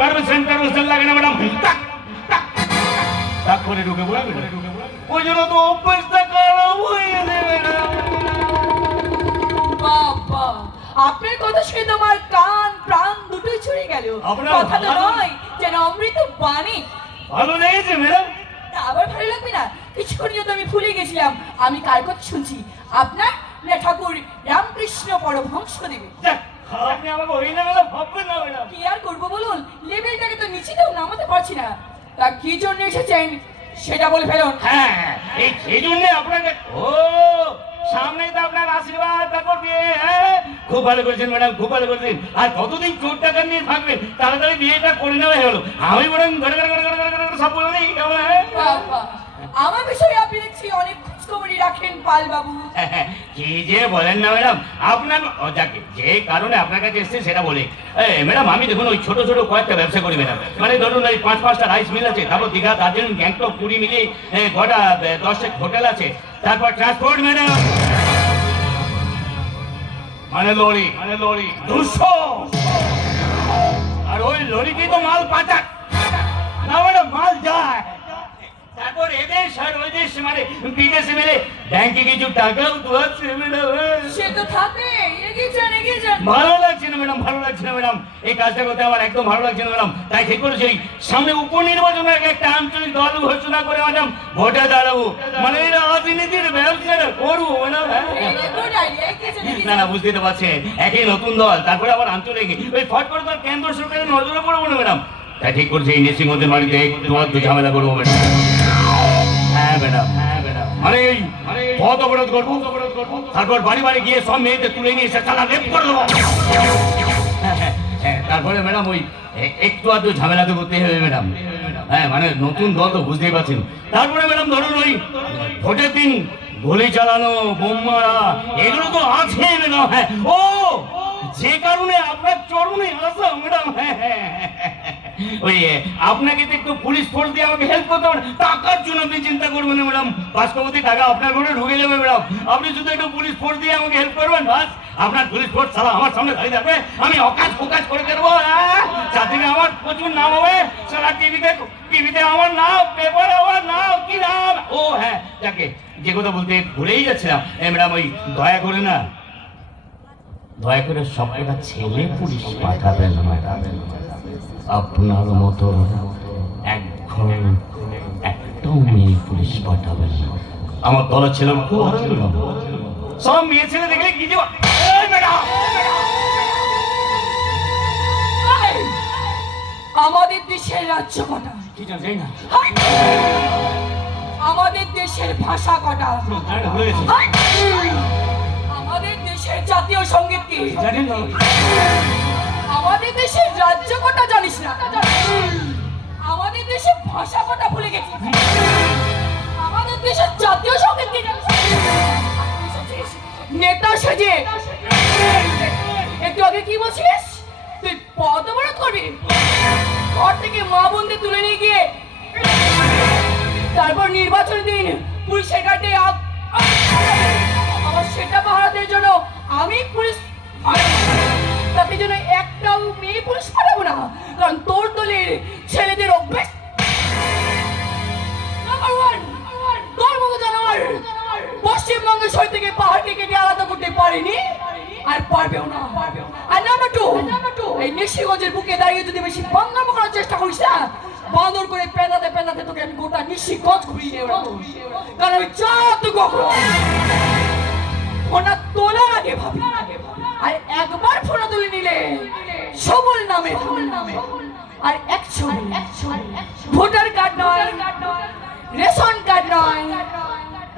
Permission লাগে না madam, টাক করে ঢুকে পড়ে ওই জন্য তো অভ্যাসটা খারাপ হয়ে গেছে ম্যাডাম। বাবা, আপনার কথা শুনে তোমার কান প্রাণ দুটোই ছুড়ে গেল। কথা তো নয় যেন অমৃত বাণী। ভালো লেগেছে ম্যাডাম? আবার ভালো লাগবে না? কিছুক্ষণ তো আমি ভুলে গেছিলাম আমি কার কথা শুনছি। আপনার না ঠাকুর রামকৃষ্ণ পরমহংস দেবের। আপনি আমাকে ওই লেভেলে ভাববেন না ম্যাডাম। কি আর করবো বলুন, লেভেলটাকে তো নিচেও নামাতে পারছি না। তা কি জন্য এসেছেন সেটা বলে ফেলুন। হ্যাঁ, এই জন্য আপনাকে সামনে তো আপনার আশীর্বাদ তারপর বিয়ে। খুব ভালো করেছেন ম্যাডাম, খুব ভালো করেছেন। আর কতদিন চোর টাকা নিয়ে থাকবেন, তাড়াতাড়ি বিয়েটা করে নেওয়া হলো। আমি বরং ঘরে ঘরে ঘরে ঘরে ঘরে সব বলে দিই কেমন? আমার বিষয়ে আপনি দেখছি অনেক খোঁজখবরই রাখেন পাল বাবু। কি যে বলেন না ম্যাডাম, আপনার যাকে যে কারণে আপনার কাছে এসেছে সেটা বলে। ম্যাডাম আমি দেখুন ওই ছোট ছোট কয়েকটা ব্যবসা করি ম্যাডাম। মানে ধরুন ওই 5-5টা রাইস মিল আছে, তারপর দীঘা, দার্জিলিং, গ্যাংটক, পুরী মিলিয়ে গোটা 10 হোটেল আছে। তারপর ট্রান্সপোর্ট ম্যাডাম, মানে লরি 200। আর ওই লরিতেই তো মাল পাঠাক না ম্যাডাম, মাল যায়। তারপর এদেশ আর ওই দেশ মানে বিদেশে মেলে ব্যাংকে কিছু টাকাও তো আছে ম্যাডাম। সে তো থাকে, এগিয়ে যান। ভালো লাগছে না ম্যাডাম, ভালো লাগছে না ম্যাডাম। এই কাজটা করতে আমার একদম ভালো লাগছে না ম্যাডাম। তাই ঠিক করেছি সামনে উপনির্বাচনের একটা আঞ্চলিক দল ঘোষণা করে ম্যাডাম ভোটে দাঁড়াবো, মানে রাজনীতির ব্যবসাটা করবো ম্যাডাম। না না, বুঝতে তো পারছেন, একই নতুন দল, তারপরে আবার আঞ্চলিক, ওই ফট করে তো কেন্দ্র সরকারের নজরে পড়বো না ম্যাডাম। তাই ঠিক করছি এই নৃসিংহদের বাড়িতে একটু ঝামেলা করবো ম্যাডাম। হ্যাঁ ম্যাডাম, মানে এই পথ অবরোধ করবো, তারপর বাড়ি বাড়ি গিয়ে সব মেয়েদের তুলে নিয়ে এসে চালা রেপ করে দেবো। তারপরে ম্যাডাম ওই একটু আধটু ঝামেলা তো করতেই হবে ম্যাডাম। হ্যাঁ, মানে নতুন দল তো বুঝতেই পারছেন। তারপরে ম্যাডাম ধরুন ওই ভোটের দিন গুলি চালানো, বোম মারা, এগুলো তো আছে ম্যাডাম। হ্যাঁ, ও যে কারণে আপনার চরণে আসা ম্যাডাম। ওই আপনাকে তো একটু পুলিশ ফোর্স দিয়ে আমাকে হেল্প করতে হবে। টাকার জন্য আপনি চিন্তা করবেন না ম্যাডাম, 5 কোটি টাকা আপনার ঘরে ঢুকে যাবে ম্যাডাম। আপনি শুধু একটু পুলিশ ফোর্স দিয়ে আমাকে হেল্প করবেন, বাস। আপনার পুলিশ ফোর্স ছাড়া আমার সামনে দাঁড়িয়ে থাকবে, আমি অকাজ ফোকাজ করে দেবো। চারদিকে আমার প্রচুর নাম হবে, সারা টিভিতে আমার নাম, পেপারে আমার নাম, কি নাম। ও হ্যাঁ, যাকে যে কথা বলতে ভুলেই যাচ্ছিলাম ম্যাডাম, ওই দয়া করে সবকটা ছেলে পুলিশ পাঠাবেন ম্যাডাম। আপনার মতো একটাও মেয়ে পুলিশ পাঠাবেন। আমার দলের ছেলে খুব ভালো, সব মেয়ে ছেলে দেখলে কি যে আমাদের দেশের রাজ্য কটা কি জানি না, আমাদের দেশের ভাষা কটা, আমাদের দেশের জাতীয় সঙ্গীত কি জানেন না, আমাদের দেশের রাজ্য কটা জানিস না, আমাদের দেশের ভাষা কটা ভুলে গেছিস, আমাদের দেশের জাতীয় সঙ্গীত কি জানিস? নেতা সেজে একটু আগে কি বলছিস? তুই পদ অবরোধ করবি, ঘর থেকে মা বোনদের তুলে নিয়ে গিয়ে তারপর নির্বাচন দিন পুলিশের কাটে আমার সেটা পাহারাদের জন্য আমি পুলিশ তাতে জন্য একটাও মেয়ে পুলিশ পাঠাবো না, কারণ তোর দলের ছেলেদের অভ্যেস। তোর মতো জানোয়ার পশ্চিমবঙ্গের সই থেকে পাহাড়কে কেটে আলাদা করতে পারেনি আর পারবেও না। আর নাম্বার 2, এই নিশিগঞ্জের বুকে দাঁড়িয়ে যদি বেশি বাংলামো করার চেষ্টা করিস না, বাঁদর করে পেঁদাতে তোকে আমি গোটা নিশিগঞ্জ ঘুরিয়ে নেব। কারণ ওই যত কখনো ফোনা তোলার আগে ভাবি, আর একবার ফোনা তুলে নিলে সবল নামে আর এক ভোটার কার্ড নয়, রেশন কার্ড নয়,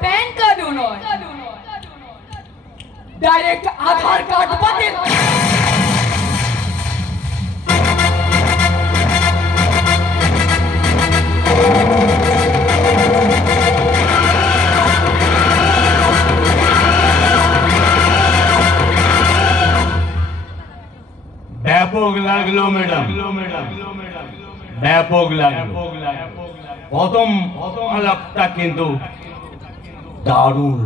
প্যান কার্ডও নয়, ডাইরেক্ট আধার কার্ড বাতিল। ব্যাপক লাগলো ম্যাডাম, ব্যাপক লাগলো। প্রথম আলাপটা কিন্তু দারুণ।